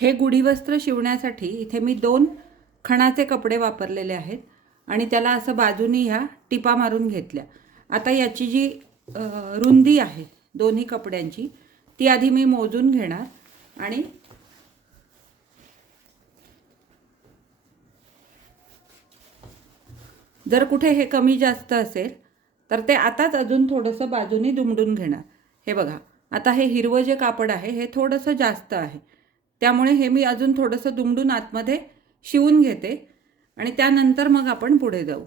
हे गुढीवस्त्र शिवण्यासाठी इथे मी दोन खणाचे कपडे वापरलेले आहेत आणि त्याला असं बाजूनी ह्या टिपा मारून घेतल्या. आता याची जी रुंदी आहे दोन्ही कपड्यांची ती आधी मी मोजून घेणार आणि जर कुठे हे कमी जास्त असेल तर ते आताच अजून थोडंसं बाजूनी दुमडून घेणार. हे बघा आता हे हिरवं जे कापड आहे हे थोडंसं जास्त आहे. त्यामुळे हे मी अजून थोडंसं दुमडून आतमध्ये शिवून घेते आणि त्यानंतर मग आपण पुढे जाऊ.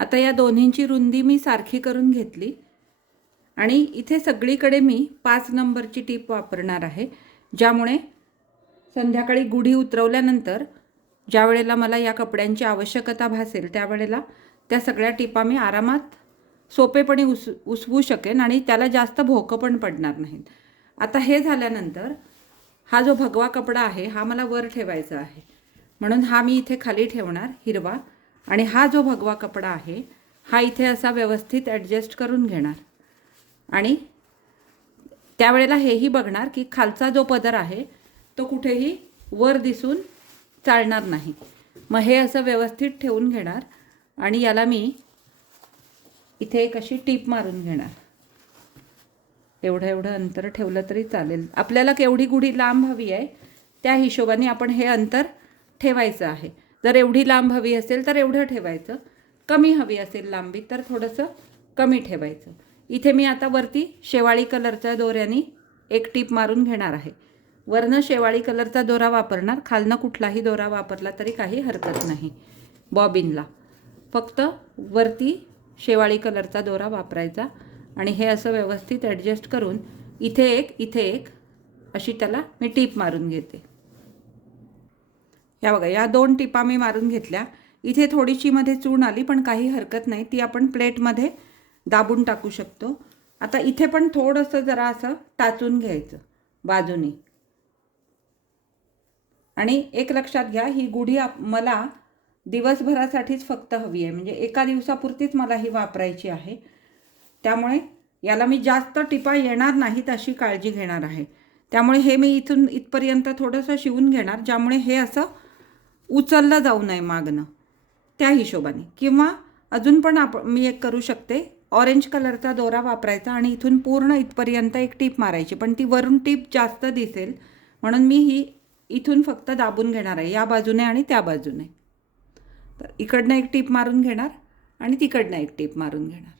आता या दोन्हींची रुंदी मी सारखी करून घेतली आणि इथे सगळीकडे मी पाच नंबरची टीप वापरणार आहे ज्यामुळे संध्याकाळी गुढी उतरवल्यानंतर ज्या वेळेला मला या कपड्यांची आवश्यकता भासेल त्यावेळेला त्या सगळ्या टिपा मी आरामात सोपेपणे उस उसवू शकेन आणि त्याला जास्त भोकं पण पडणार नाहीत. आता हे झाल्यानंतर हा जो भगवा कपडा आहे हा मला वर ठेवायचा आहे. म्हणून हा मी इथे खाली ठेवणार हिरवा. आणि हा जो भगवा कपडा आहे हा इथे असा व्यवस्थित ॲडजस्ट करून घेणार. आणि त्यावेळेला हेही बघणार की खालचा जो पदर आहे तो कुठेही वर दिसून चालणार नाही. मग हे असं व्यवस्थित ठेवून घेणार. आणि याला मी इथे एक अशी टीप मारून घेणार. एवढं एवढं अंतर ठेवलं तरी चालेल. आपल्याला केवढी गुढी लांब हवी आहे त्या हिशोबाने आपण हे अंतर ठेवायचं आहे. जर एवढी लांब हवी असेल तर एवढं ठेवायचं. कमी हवी असेल लांबी तर थोडंसं कमी ठेवायचं. इथे मी आता वरती शेवाळी कलरच्या दोऱ्याने एक टीप मारून घेणार आहे. वरनं शेवाळी कलरचा दोरा वापरणार. खालनं कुठलाही दोरा वापरला तरी काही हरकत नाही. बॉबिनला. फक्त वरती शेवाळी कलरचा दोरा वापरायचा. आणि हे असं व्यवस्थित ॲडजस्ट करून इथे एक इथे एक अशी त्याला मी टीप मारून घेते. या बघा या दोन टिपा मी मारून घेतल्या. इथे थोडीशी मध्ये चूण आली पण काही हरकत नाही. ती आपण प्लेटमध्ये दाबून टाकू शकतो. आता इथे पण थोडंसं जरा असं टाचून घ्यायचं बाजूनी. आणि एक लक्षात घ्या ही गुढी आप मला दिवसभरासाठीच फक्त हवी आहे. म्हणजे एका दिवसापुरतीच मला ही वापरायची आहे. त्यामुळे याला मी जास्त टिपा येणार नाहीत अशी काळजी घेणार आहे. त्यामुळे हे मी इथून इथपर्यंत थोडंसं शिवून घेणार ज्यामुळे हे असं उचललं जाऊ नये मागणं. त्या हिशोबाने. किंवा अजून पण आप मी एक करू शकते. ऑरेंज कलरचा दोरा वापरायचा आणि इथून पूर्ण इथपर्यंत एक टीप मारायची. पण ती वरून टीप जास्त दिसेल. म्हणून मी ही इथून फक्त दाबून घेणार आहे. या बाजूने आणि त्या बाजूने. तर इकडनं एक टीप मारून घेणार आणि तिकडनं एक टीप मारून घेणार.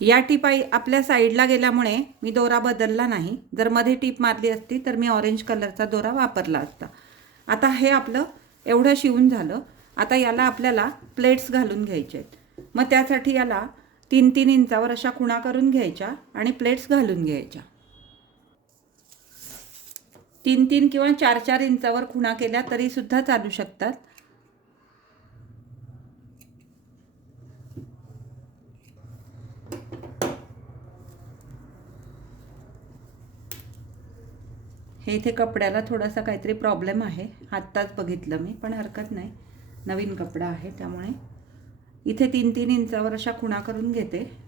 या टिपाई आपल्या साईडला गेल्यामुळे मी दोरा बदलला नाही. जर मध्ये टीप मारली असती तर मी ऑरेंज कलरचा दोरा वापरला असता. आता हे आपलं एवढं शिवून झालं. आता याला आपल्याला प्लेट्स घालून घ्यायचे आहेत. मग त्यासाठी याला तीन तीन इंचावर अशा खुणा करून घ्यायच्या आणि प्लेट्स घालून घ्यायच्या. तीन तीन किंवा चार चार इंचावर खुणा केल्या तरीसुद्धा चालू शकतात. हे इथे कपड्याला थोडासा काहीतरी प्रॉब्लेम आहे. आत्ताच बघितलं मी पण हरकत नाही. नवीन कपडा आहे त्यामुळे. इथे तीन तीन इंचावर अशा खुणा करून घेते.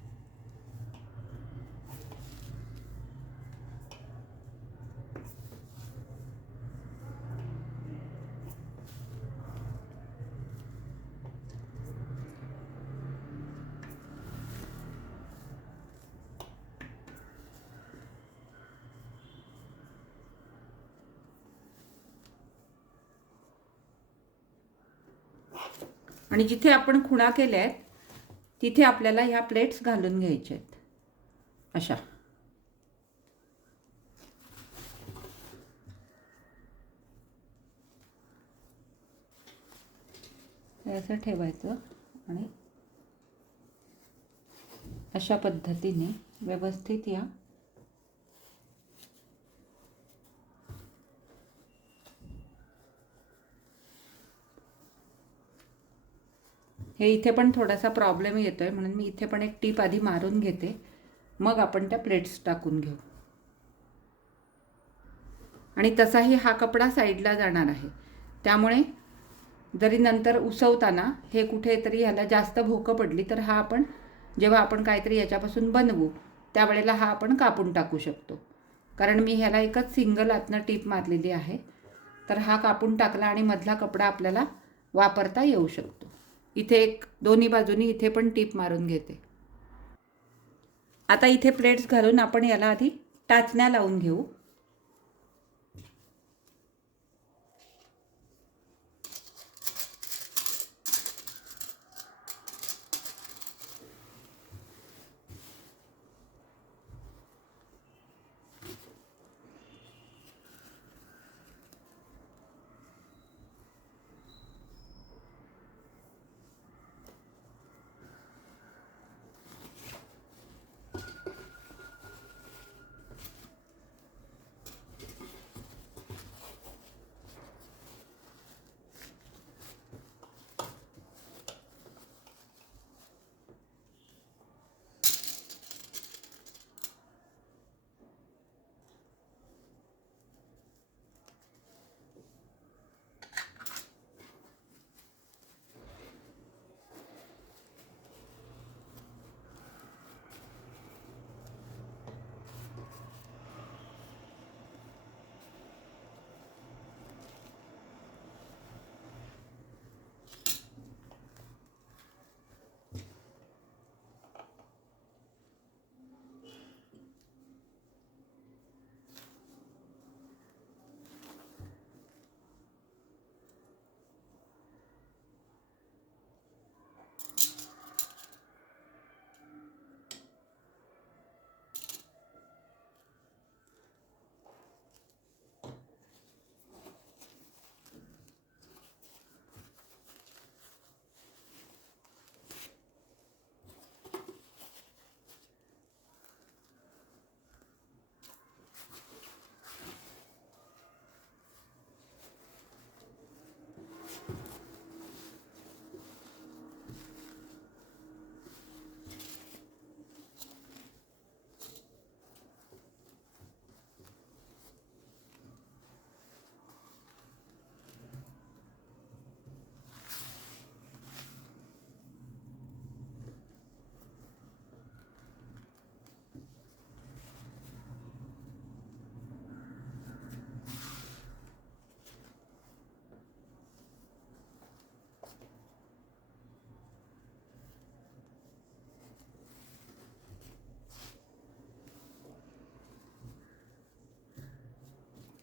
आणि जिथे आपण खुणा केल्या आहेत तिथे आपल्याला ह्या प्लेट्स घालून घ्यायच्या आहेत. अशा. असं ठेवायचं आणि अशा पद्धतीने व्यवस्थित या हे इथे पण थोडासा प्रॉब्लेम येतो आहे म्हणून मी इथे पण एक टीप आधी मारून घेते. मग आपण त्या प्लेट्स टाकून घेऊ. आणि तसाही हा कपडा साईडला जाणार आहे. त्यामुळे जरी नंतर उसवताना हे कुठेतरी ह्याला जास्त भोकं पडली तर हा आपण जेव्हा आपण काहीतरी याच्यापासून बनवू त्यावेळेला हा आपण कापून टाकू शकतो. कारण मी ह्याला एकच सिंगल आतनं टीप मारलेली आहे. तर हा कापून टाकला आणि मधला कपडा आपल्याला वापरता येऊ शकतो. इथे एक दोन्ही बाजूनी इथे पण टीप मारून घेते. आता इथे प्लेट्स घालून आपण याला आधी टाचण्या लावून घेऊ.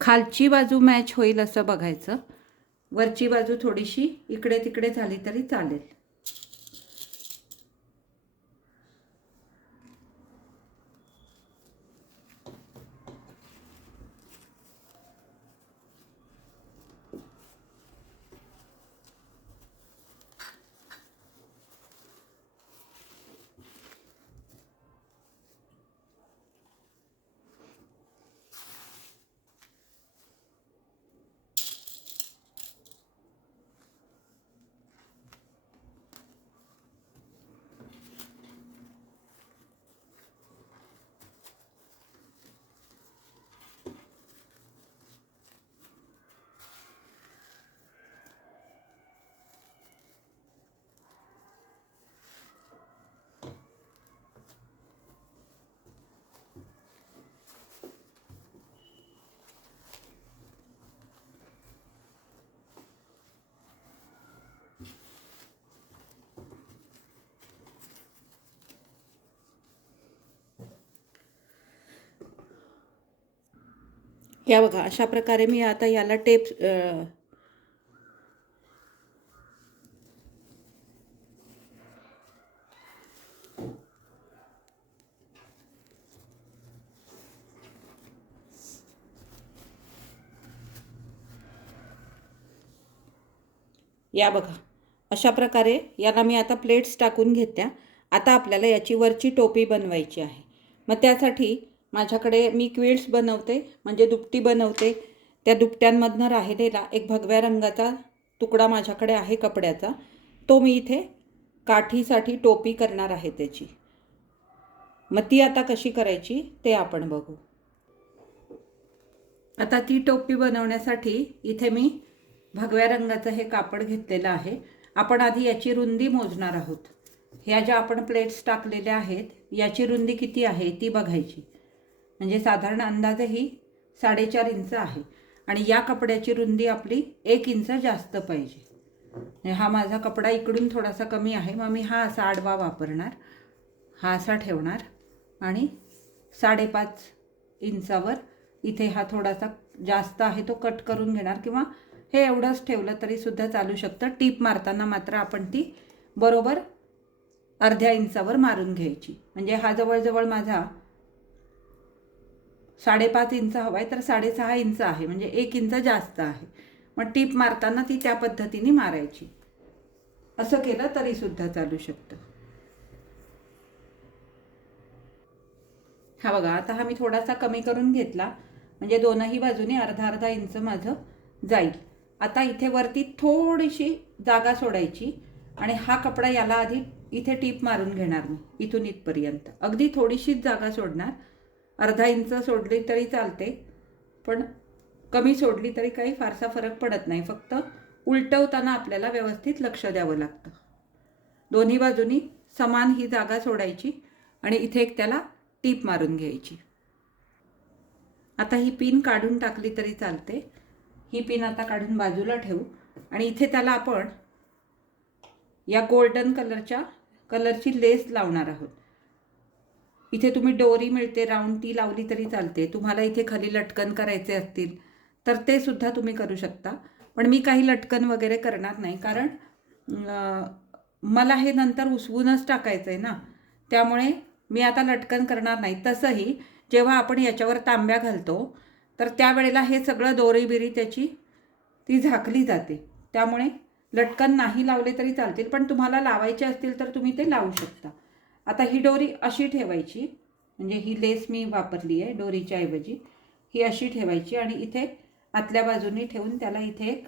खालची बाजू मॅच होईल असं बघायचं. वरची बाजू थोडीशी इकडे तिकडे झाली तरी चालेल. या बघा अशा प्रकारे मी आता याला टेप या बघा. अशा प्रकारे याला मी आता प्लेट्स टाकून घेत्या. आता आपल्याला याची वरची टोपी बनवायची आहे. मग त्यासाठी माझ्याकडे मी क्विल्ट्स बनवते म्हणजे दुपटी बनवते. त्या दुपट्यांमधनं राहिलेला एक भगव्या रंगाचा तुकडा माझ्याकडे आहे कपड्याचा. तो मी इथे काठीसाठी टोपी करणार आहे त्याची. मग ती आता कशी करायची ते आपण बघू. आता ती टोपी बनवण्यासाठी इथे मी भगव्या रंगाचं हे कापड घेतलेलं आहे. आपण आधी याची रुंदी मोजणार आहोत. ह्या ज्या आपण प्लेट्स टाकलेल्या आहेत याची रुंदी किती आहे ती बघायची. म्हणजे साधारण अंदाजे ही साडेचार इंच आहे. आणि या कपड्याची रुंदी आपली एक इंच जास्त पाहिजे. म्हणजे हा माझा कपडा इकडून थोडासा कमी आहे. मग मी हा असा आडवा वापरणार. हा असा ठेवणार. आणि साडेपाच इंचावर इथे हा थोडासा जास्त आहे तो कट करून घेणार. किंवा हे एवढंच ठेवलं तरीसुद्धा चालू शकतं. टीप मारताना मात्र आपण ती बरोबर अर्ध्या इंचावर मारून घ्यायची. म्हणजे हा जवळजवळ माझा साडेपाच इंच हवा आहे तर साडेसहा इंच आहे म्हणजे एक इंच जास्त आहे. मग टीप मारताना ती त्या पद्धतीने मारायची. असं केलं तरीसुद्धा चालू शकतं. हा बघा आता हा मी थोडासा कमी करून घेतला. म्हणजे दोनही बाजूने अर्धा अर्धा इंच माझं जाईल. आता इथे वरती थोडीशी जागा सोडायची आणि हा कपडा याला आधी इथे टीप मारून घेणार मी इथून इथपर्यंत. अगदी थोडीशीच जागा सोडणार. अर्धा इंच सोडली तरी चालते पण कमी सोडली तरी काही फारसा फरक पडत नाही. फक्त उलटवताना आपल्याला व्यवस्थित लक्ष द्यावं लागतं. दोन्ही बाजूनी समान ही जागा सोडायची आणि इथे एक त्याला टीप मारून घ्यायची. आता ही पिन काढून टाकली तरी चालते. ही पिन आता काढून बाजूला ठेवू आणि इथे त्याला आपण या गोल्डन कलरच्या कलरची लेस लावणार आहोत. इथे तुम्ही डोरी मिळते राऊंड ती लावली तरी चालते. तुम्हाला इथे खाली लटकन करायचे असतील तर ते सुद्धा तुम्ही करू शकता. पण मी काही लटकन वगैरे करणार नाही कारण मला हे नंतर उसवूनच टाकायचं आहे ना. त्यामुळे मी आता लटकन करणार नाही. तसंही जेव्हा आपण याच्यावर तांब्या घालतो तर त्यावेळेला हे सगळं दोरीबिरी त्याची ती झाकली जाते. त्यामुळे लटकन नाही लावले तरी चालतील पण तुम्हाला लावायचे असतील तर तुम्ही ते लावू शकता. आता ही डोरी अशी ठेवायची म्हणजे ही लेस मी वापरली आहे डोरीच्या ऐवजी ही अशी ठेवायची आणि इथे आतल्या बाजूनी ठेवून त्याला इथे एक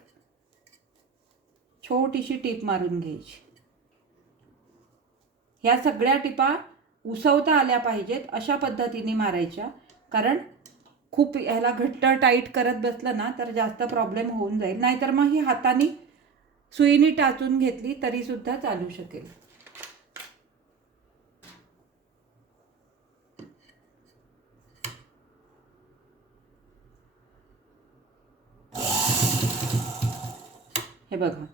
छोटीशी टीप मारून घ्यायची. ह्या सगळ्या टिपा उसवता आल्या पाहिजेत अशा पद्धतीने मारायच्या. कारण खूप ह्याला घट्ट टाईट करत बसलं ना तर जास्त प्रॉब्लेम होऊन जाईल. नाहीतर मग ही हाताने सुईनी टाचून घेतली तरीसुद्धा चालू शकेल. हे बघा.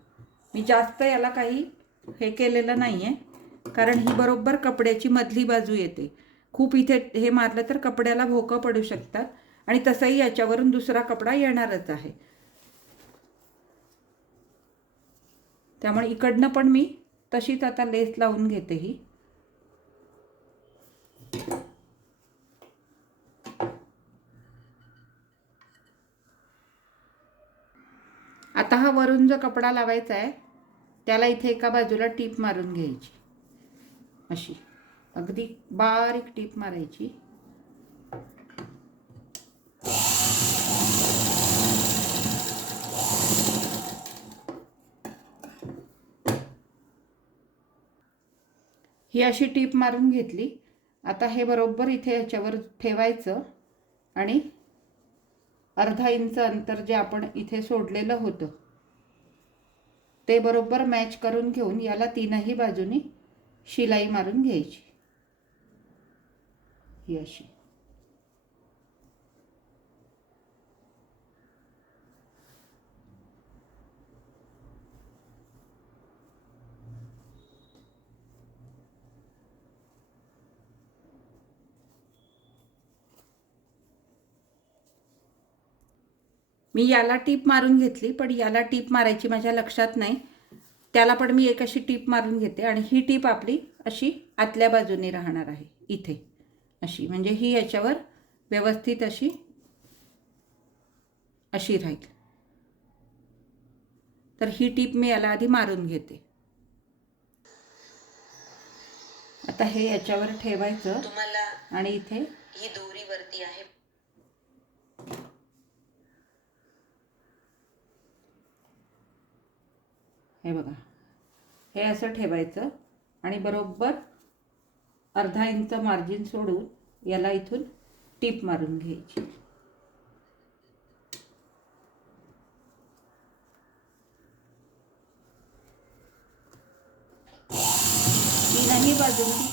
मी जास्त याला काही हे केलेलं नाही आहे कारण ही बरोबर कपड्याची मधली बाजू येते. खूप इथे हे मारलं तर कपड्याला भोकं पडू शकतात. आणि तसंही याच्यावरून दुसरा कपडा येणारच आहे. त्यामुळे इकडनं पण मी तशीच आता लेस लावून घेते ही आता हा वरून जो कपडा लावायचा आहे त्याला इथे एका बाजूला टीप मारून घ्यायची. अशी. अगदी बारीक टीप मारायची. ही अशी टीप मारून घेतली. आता हे बरोबर इथे याच्यावर ठेवायचं आणि अर्धा इंच अंतर जे आपण इथे सोडलेलं होतं ते बरोबर मॅच करून घेऊन याला तीनही बाजूनी शिलाई मारून घ्यायची. ही अशी. मी याला टीप मारून घेतली पण याला टीप मारायची माझ्या लक्षात नाही. त्याला पण मी एक अशी टीप मारून घेते आणि ही टीप आपली अशी आतल्या बाजूने राहणार आहे इथे. अशी म्हणजे ही याच्यावर व्यवस्थित अशी अशी राहील. तर ही टीप मी याला आधी मारून घेते. आता हे याच्यावर ठेवायचं तुम्हाला आणि इथे ही दोरी वरती आहे. हे बघा. हे असं ठेवायचं आणि बरोबर अर्धा इंच मार्जिन सोडून याला इथून टीप मारून घ्यायची. तीनही बाजूंनी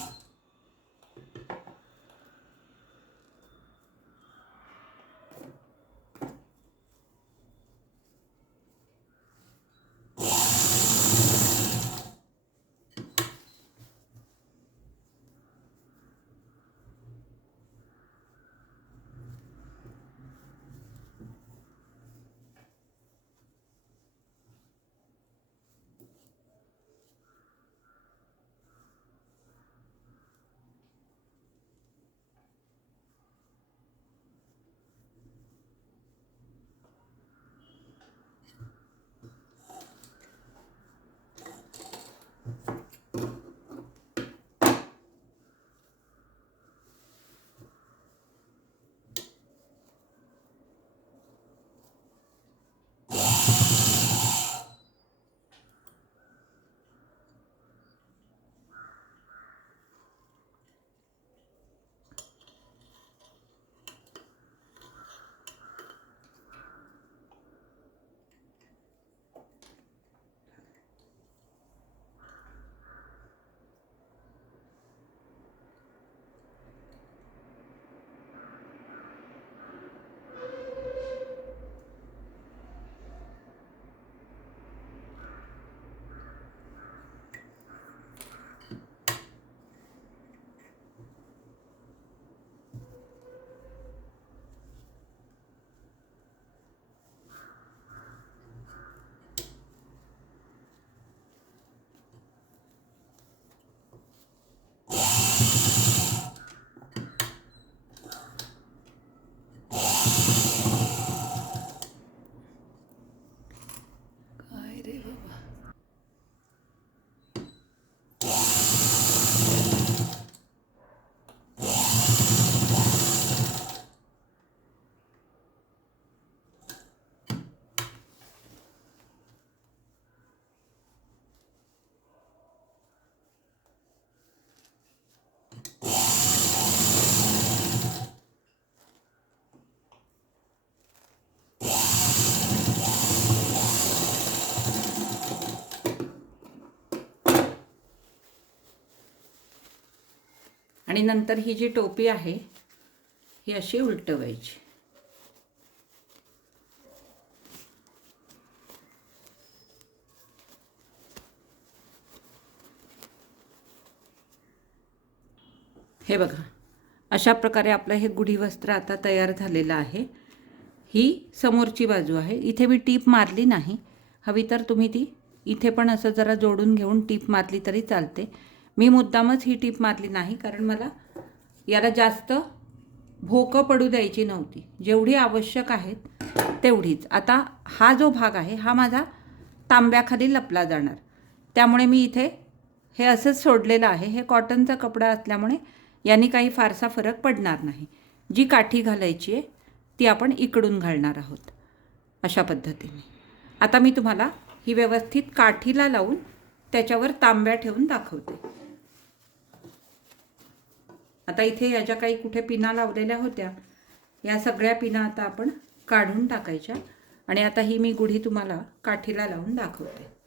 आणि नंतर ही जी टोपी आहे ही अशी उलटवायची. हे बघा अशा प्रकारे आपलं हे गुढी वस्त्र आता तयार झालेलं आहे. ही समोरची बाजू आहे. इथे मी टीप मारली नाही. हवी तर तुम्ही ती इथे पण असं जरा जोडून घेऊन टीप मारली तरी चालते. मी मुद्दामच ही टीप मारली नाही कारण मला याला जास्त भोकं पडू द्यायची नव्हती. जेवढी आवश्यक आहेत तेवढीच. आता हा जो भाग आहे हा माझा तांब्याखाली लपला जाणार. त्यामुळे मी इथे हे असंच सोडलेलं आहे. हे कॉटनचा कपडा असल्यामुळे यांनी काही फारसा फरक पडणार नाही. जी काठी घालायची आहे ती आपण इकडून घालणार आहोत अशा पद्धतीने. आता मी तुम्हाला ही व्यवस्थित काठीला लावून त्याच्यावर तांब्या ठेवून दाखवते. आता इथे या ज्या काही कुठे पिना लावलेल्या होत्या या सगळ्या पिना आता आपण काढून टाकायच्या. आणि आता ही मी गुढी तुम्हाला काठीला लावून दाखवते.